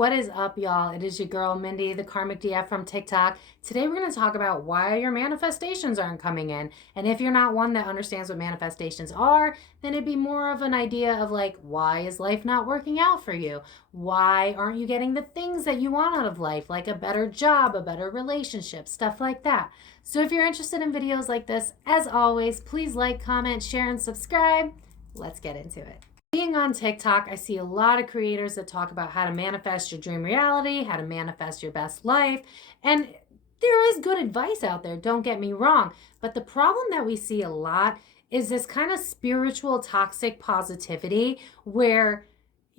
What is up, y'all? It is your girl, Mindy, the Karmic DF from TikTok. Today, we're going to talk about why your manifestations aren't coming in. And if you're not one that understands what manifestations are, then it'd be more of an idea of like, why is life not working out for you? Why aren't you getting the things that you want out of life, like a better job, a better relationship, stuff like that. So if you're interested in videos like this, as always, please like, comment, share, and subscribe. Let's get into it. Being on TikTok, I see a lot of creators that talk about how to manifest your dream reality, how to manifest your best life, and there is good advice out there, don't get me wrong, but the problem that we see a lot is this kind of spiritual toxic positivity where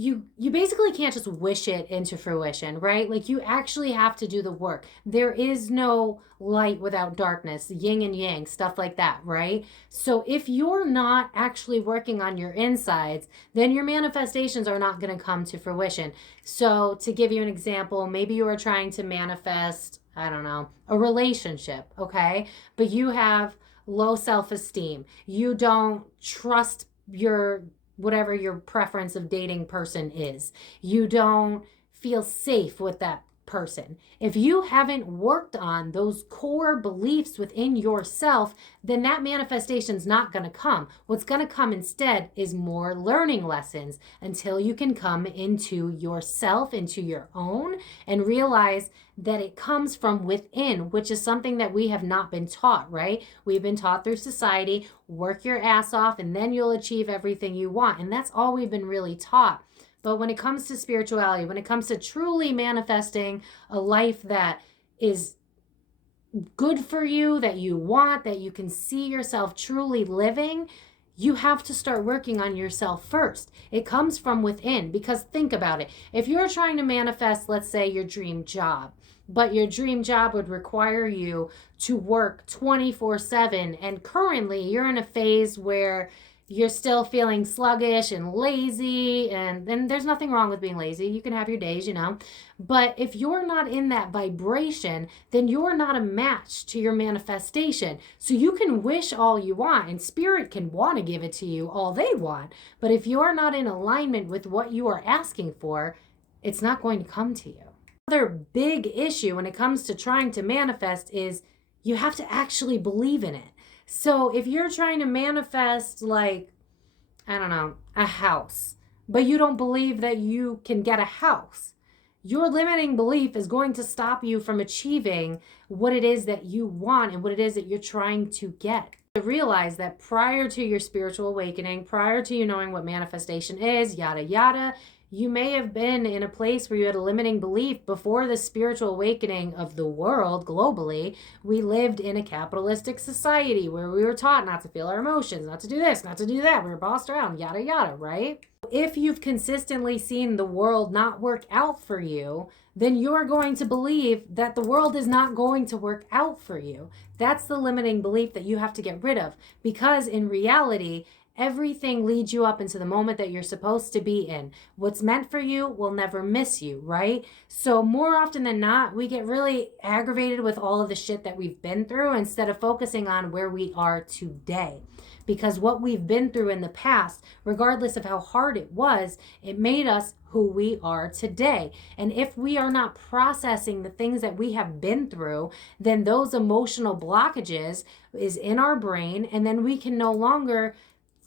you basically can't just wish it into fruition, right? Like you actually have to do the work. There is no light without darkness, yin and yang, stuff like that, right? So if you're not actually working on your insides, then your manifestations are not going to come to fruition. So to give you an example, maybe you are trying to manifest, I don't know, a relationship, okay? But you have low self-esteem. You don't trust your whatever your preference of dating person is. You don't feel safe with that person. If you haven't worked on those core beliefs within yourself, then that manifestation's not going to come. What's going to come instead is more learning lessons until you can come into yourself, into your own, and realize that it comes from within, which is something that we have not been taught, right? We've been taught through society, work your ass off and then you'll achieve everything you want. And that's all we've been really taught. But when it comes to spirituality, when it comes to truly manifesting a life that is good for you, that you want, that you can see yourself truly living, you have to start working on yourself first. It comes from within, because think about it. If you're trying to manifest, let's say, your dream job, but your dream job would require you to work 24/7, and currently you're in a phase where you're still feeling sluggish and lazy, and there's nothing wrong with being lazy. You can have your days, but if you're not in that vibration, then you're not a match to your manifestation. So you can wish all you want, and spirit can want to give it to you all they want, but if you're not in alignment with what you are asking for, it's not going to come to you. Another big issue when it comes to trying to manifest is you have to actually believe in it. So if you're trying to manifest, like, I don't know, a house, but you don't believe that you can get a house, your limiting belief is going to stop you from achieving what it is that you want and what it is that you're trying to get. To realize that prior to your spiritual awakening, prior to you knowing what manifestation is, yada, yada, you may have been in a place where you had a limiting belief before the spiritual awakening of the world globally. We lived in a capitalistic society where we were taught not to feel our emotions, not to do this, not to do that. We were bossed around, yada, yada, right? If you've consistently seen the world not work out for you, then you're going to believe that the world is not going to work out for you. That's the limiting belief that you have to get rid of, because in reality, everything leads you up into the moment that you're supposed to be in. What's meant for you will never miss you, right? So more often than not, we get really aggravated with all of the shit that we've been through instead of focusing on where we are today. Because what we've been through in the past, regardless of how hard it was, it made us who we are today. And if we are not processing the things that we have been through, then those emotional blockages is in our brain, and then we can no longer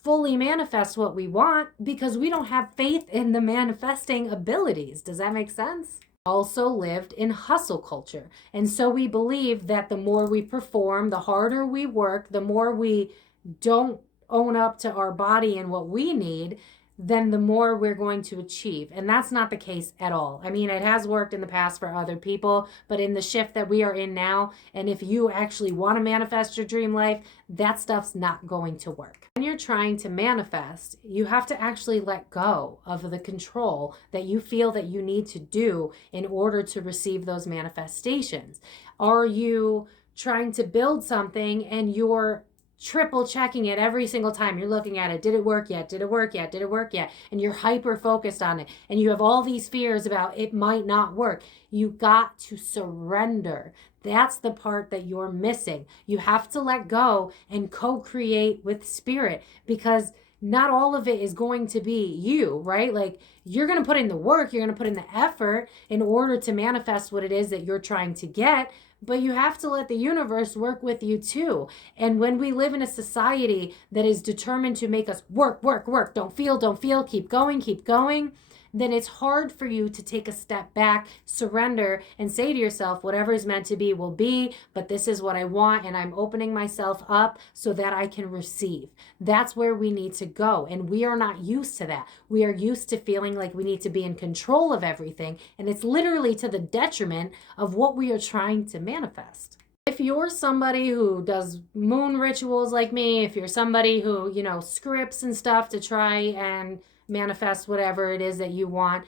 fully manifest what we want because we don't have faith in the manifesting abilities. Does that make sense? Also lived in hustle culture. And so we believe that the more we perform, the harder we work, the more we don't own up to our body and what we need, then the more we're going to achieve. And that's not the case at all. I mean, it has worked in the past for other people, but in the shift that we are in now, and if you actually want to manifest your dream life, that stuff's not going to work. When you're trying to manifest, you have to actually let go of the control that you feel that you need to do in order to receive those manifestations. Are you trying to build something and you're triple checking it every single time you're looking at it? Did it work yet? Did it work yet? Did it work yet? And you're hyper focused on it, and you have all these fears about it might not work. You got to surrender. That's the part that you're missing. You have to let go and co-create with spirit, because not all of it is going to be you, right? Like, you're going to put in the work, you're going to put in the effort in order to manifest what it is that you're trying to get. But you have to let the universe work with you too. And when we live in a society that is determined to make us work, work, work, don't feel, keep going, then it's hard for you to take a step back, surrender, and say to yourself, whatever is meant to be will be, but this is what I want, and I'm opening myself up so that I can receive. That's where we need to go, and we are not used to that. We are used to feeling like we need to be in control of everything, and it's literally to the detriment of what we are trying to manifest. If you're somebody who does moon rituals like me, if you're somebody who, scripts and stuff to try and manifest whatever it is that you want,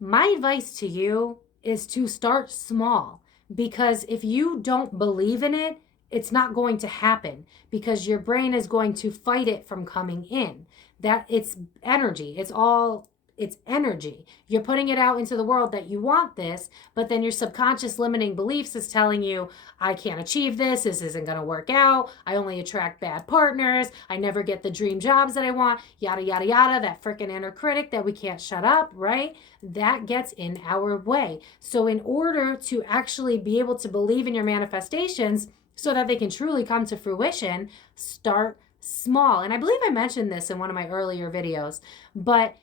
my advice to you is to start small, because if you don't believe in it, it's not going to happen, because your brain is going to fight it from coming in. That it's energy. It's energy. You're putting it out into the world that you want this, but then your subconscious limiting beliefs is telling you, I can't achieve this isn't going to work out, I only attract bad partners, I never get the dream jobs that I want, yada, yada, yada, that freaking inner critic that we can't shut up, right? That gets in our way. So in order to actually be able to believe in your manifestations so that they can truly come to fruition, start small. And I believe I mentioned this in one of my earlier videos, but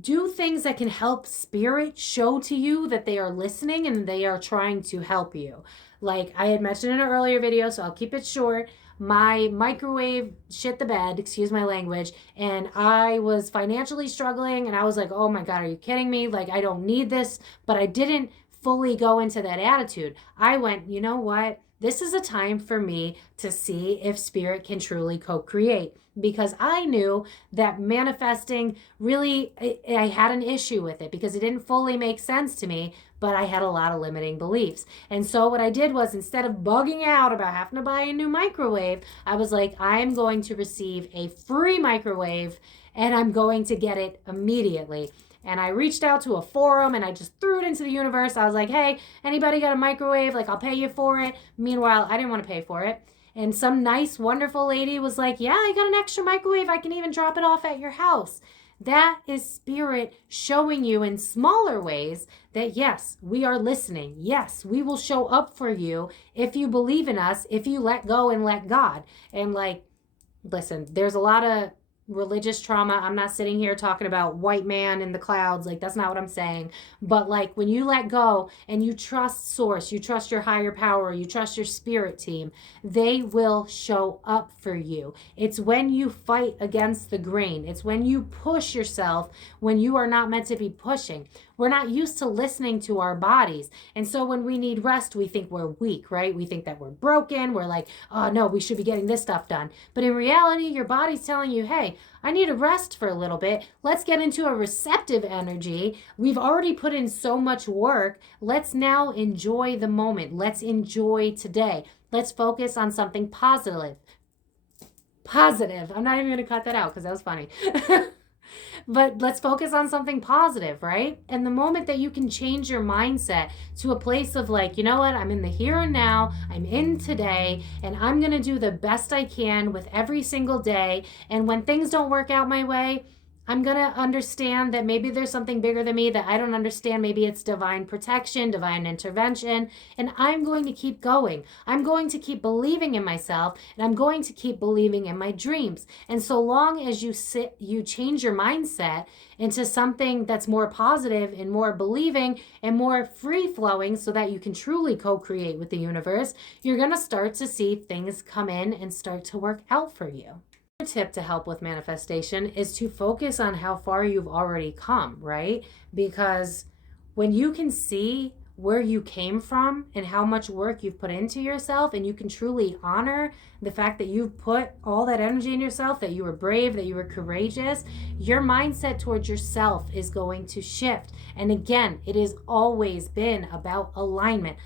do things that can help spirit show to you that they are listening and they are trying to help you. Like I had mentioned in an earlier video, so I'll keep it short. My microwave shit the bed, excuse my language, and I was financially struggling, and I was like, oh my God, are you kidding me? Like, I don't need this. But I didn't fully go into that attitude. I went, you know what? This is a time for me to see if spirit can truly co-create, because I knew that manifesting really, I had an issue with it because it didn't fully make sense to me, but I had a lot of limiting beliefs. And so what I did was, instead of bugging out about having to buy a new microwave, I was like, I am going to receive a free microwave and I'm going to get it immediately. And I reached out to a forum and I just threw it into the universe. I was like, hey, anybody got a microwave? Like, I'll pay you for it. Meanwhile, I didn't want to pay for it. And some nice, wonderful lady was like, yeah, I got an extra microwave. I can even drop it off at your house. That is spirit showing you in smaller ways that, yes, we are listening. Yes, we will show up for you if you believe in us, if you let go and let God. And like, listen, there's a lot of religious trauma. I'm not sitting here talking about white man in the clouds. Like, that's not what I'm saying. But like, when you let go and you trust source, you trust your higher power, you trust your spirit team, they will show up for you. It's when you fight against the grain. It's when you push yourself when you are not meant to be pushing. We're not used to listening to our bodies. And so when we need rest, we think we're weak, right? We think that we're broken. We're like, oh no, we should be getting this stuff done. But in reality, your body's telling you, hey, I need a rest for a little bit. Let's get into a receptive energy. We've already put in so much work. Let's now enjoy the moment. Let's enjoy today. Let's focus on something positive. Positive. I'm not even going to cut that out because that was funny. But let's focus on something positive, right? And the moment that you can change your mindset to a place of like, you know what, I'm in the here and now, I'm in today, and I'm going to do the best I can with every single day. And when things don't work out my way, I'm going to understand that maybe there's something bigger than me that I don't understand. Maybe it's divine protection, divine intervention, and I'm going to keep going. I'm going to keep believing in myself, and I'm going to keep believing in my dreams. And so long as you change your mindset into something that's more positive and more believing and more free-flowing so that you can truly co-create with the universe, you're going to start to see things come in and start to work out for you. Tip to help with manifestation is to focus on how far you've already come, right? Because when you can see where you came from and how much work you've put into yourself, and you can truly honor the fact that you've put all that energy in yourself, that you were brave, that you were courageous, your mindset towards yourself is going to shift. And again, it has always been about alignment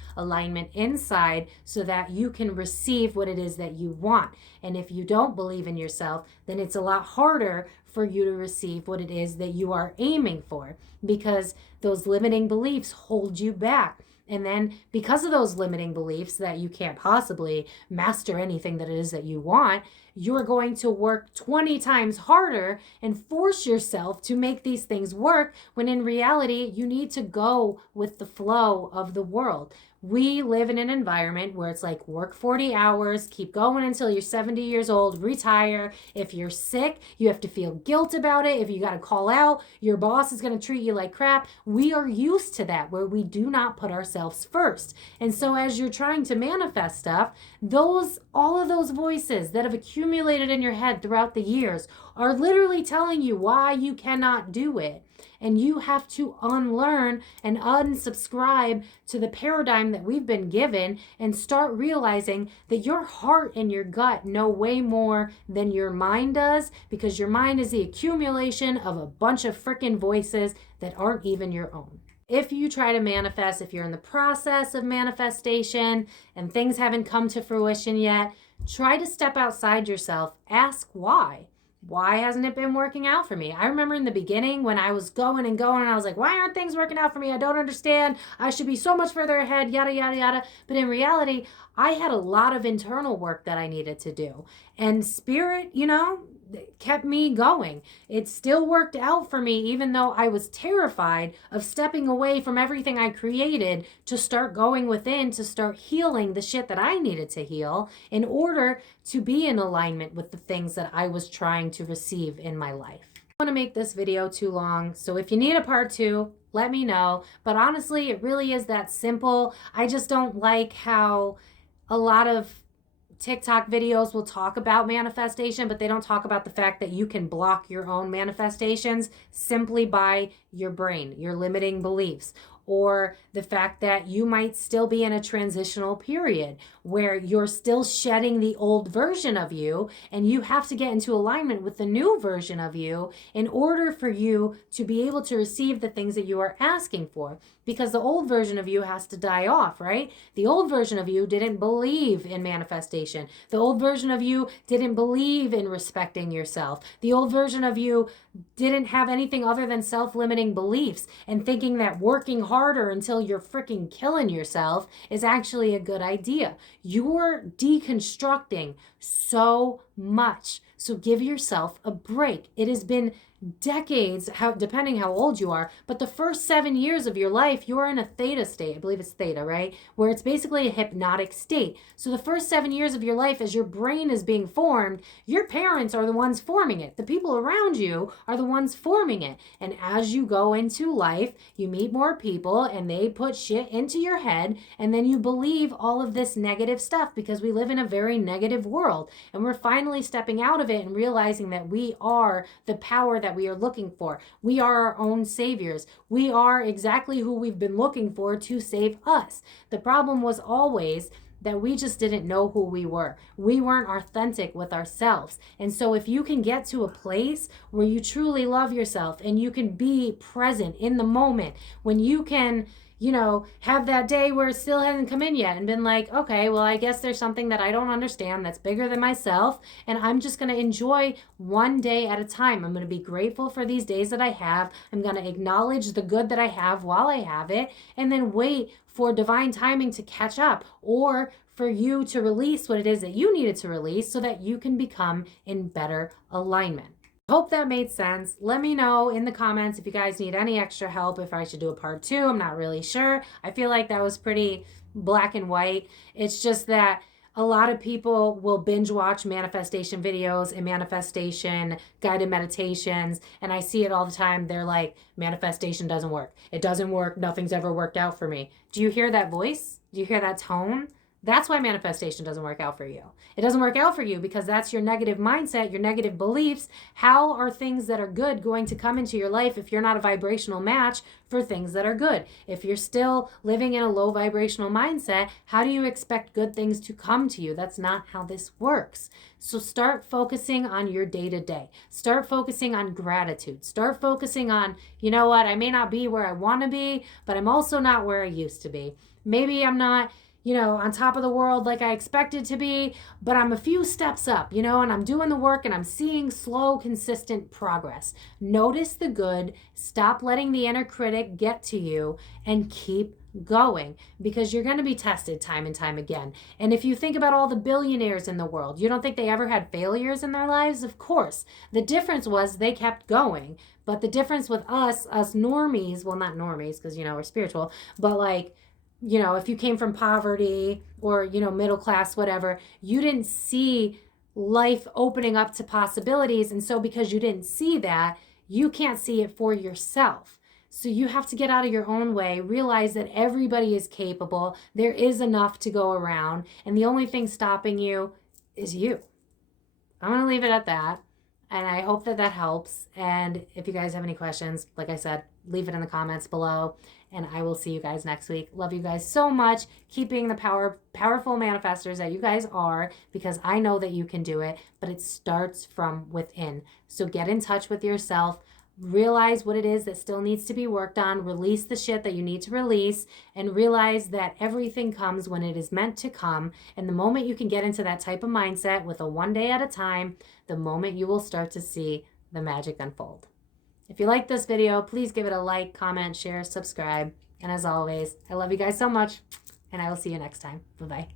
inside so that you can receive what it is that you want. And if you don't believe in yourself, then it's a lot harder for you to receive what it is that you are aiming for, because those limiting beliefs hold you back. And then because of those limiting beliefs that you can't possibly master anything that it is that you want, you're going to work 20 times harder and force yourself to make these things work, when in reality, you need to go with the flow of the world. We live in an environment where it's like work 40 hours, keep going until you're 70 years old, retire. If you're sick, you have to feel guilt about it. If you got to call out, your boss is going to treat you like crap. We are used to that, where we do not put ourselves first. And so as you're trying to manifest stuff, all of those voices that have accumulated in your head throughout the years are literally telling you why you cannot do it. And you have to unlearn and unsubscribe to the paradigm that we've been given and start realizing that your heart and your gut know way more than your mind does, because your mind is the accumulation of a bunch of freaking voices that aren't even your own. If you try to manifest, if you're in the process of manifestation and things haven't come to fruition yet, try to step outside yourself. Ask why. Why hasn't it been working out for me? I remember in the beginning when I was going and I was like, why aren't things working out for me? I don't understand. I should be so much further ahead, yada, yada, yada. But in reality, I had a lot of internal work that I needed to do. And spirit, kept me going. It still worked out for me, even though I was terrified of stepping away from everything I created to start going within, to start healing the shit that I needed to heal in order to be in alignment with the things that I was trying to receive in my life. I don't want to make this video too long, so if you need a part 2, let me know. But honestly, it really is that simple. I just don't like how a lot of TikTok videos will talk about manifestation, but they don't talk about the fact that you can block your own manifestations simply by your brain, your limiting beliefs, or the fact that you might still be in a transitional period where you're still shedding the old version of you, and you have to get into alignment with the new version of you in order for you to be able to receive the things that you are asking for. Because the old version of you has to die off, right? The old version of you didn't believe in manifestation. The old version of you didn't believe in respecting yourself. The old version of you didn't have anything other than self-limiting beliefs and thinking that working harder until you're freaking killing yourself is actually a good idea. You're deconstructing so much. So give yourself a break. It has been decades, depending how old you are, but the first 7 years of your life, you're in a theta state. I believe it's theta, right? Where it's basically a hypnotic state. So the first 7 years of your life, as your brain is being formed, your parents are the ones forming it. The people around you are the ones forming it. And as you go into life, you meet more people and they put shit into your head, and then you believe all of this negative stuff, because we live in a very negative world. And we're finally stepping out of it and realizing that we are the power that we are looking for. We are our own saviors. We are exactly who we've been looking for to save us. The problem was always that we just didn't know who we were. We weren't authentic with ourselves. And so if you can get to a place where you truly love yourself and you can be present in the moment, when you can have that day where it still hasn't come in yet and been like, okay, well, I guess there's something that I don't understand that's bigger than myself, and I'm just going to enjoy one day at a time. I'm going to be grateful for these days that I have. I'm going to acknowledge the good that I have while I have it, and then wait for divine timing to catch up, or for you to release what it is that you needed to release so that you can become in better alignment. Hope that made sense. Let me know in the comments if you guys need any extra help, if I should do a part 2. I'm not really sure. I feel like that was pretty black and white. It's just that a lot of people will binge watch manifestation videos and manifestation guided meditations, and I see it all the time. They're like, manifestation doesn't work. It doesn't work. Nothing's ever worked out for me. Do you hear that voice? Do you hear that tone? That's why manifestation doesn't work out for you. It doesn't work out for you because that's your negative mindset, your negative beliefs. How are things that are good going to come into your life if you're not a vibrational match for things that are good? If you're still living in a low vibrational mindset, how do you expect good things to come to you? That's not how this works. So start focusing on your day-to-day. Start focusing on gratitude. Start focusing on, you know what, I may not be where I want to be, but I'm also not where I used to be. Maybe I'm not on top of the world like I expected to be, but I'm a few steps up, and I'm doing the work and I'm seeing slow, consistent progress. Notice the good, stop letting the inner critic get to you, and keep going, because you're going to be tested time and time again. And if you think about all the billionaires in the world, you don't think they ever had failures in their lives? Of course. The difference was they kept going. But the difference with us normies, well, not normies because, we're spiritual, but like, if you came from poverty or, middle class, whatever, you didn't see life opening up to possibilities. And so because you didn't see that, you can't see it for yourself. So you have to get out of your own way, realize that everybody is capable. There is enough to go around. And the only thing stopping you is you. I'm going to leave it at that. And I hope that helps. And if you guys have any questions, like I said, leave it in the comments below. And I will see you guys next week. Love you guys so much. Keep being the powerful manifestors that you guys are, because I know that you can do it. But it starts from within. So get in touch with yourself. Realize what it is that still needs to be worked on. Release the shit that you need to release, and realize that everything comes when it is meant to come. And the moment you can get into that type of mindset with a one day at a time, the moment you will start to see the magic unfold. If you like this video, please give it a like, comment, share, subscribe. And as always, I love you guys so much, and I will see you next time. Bye-bye.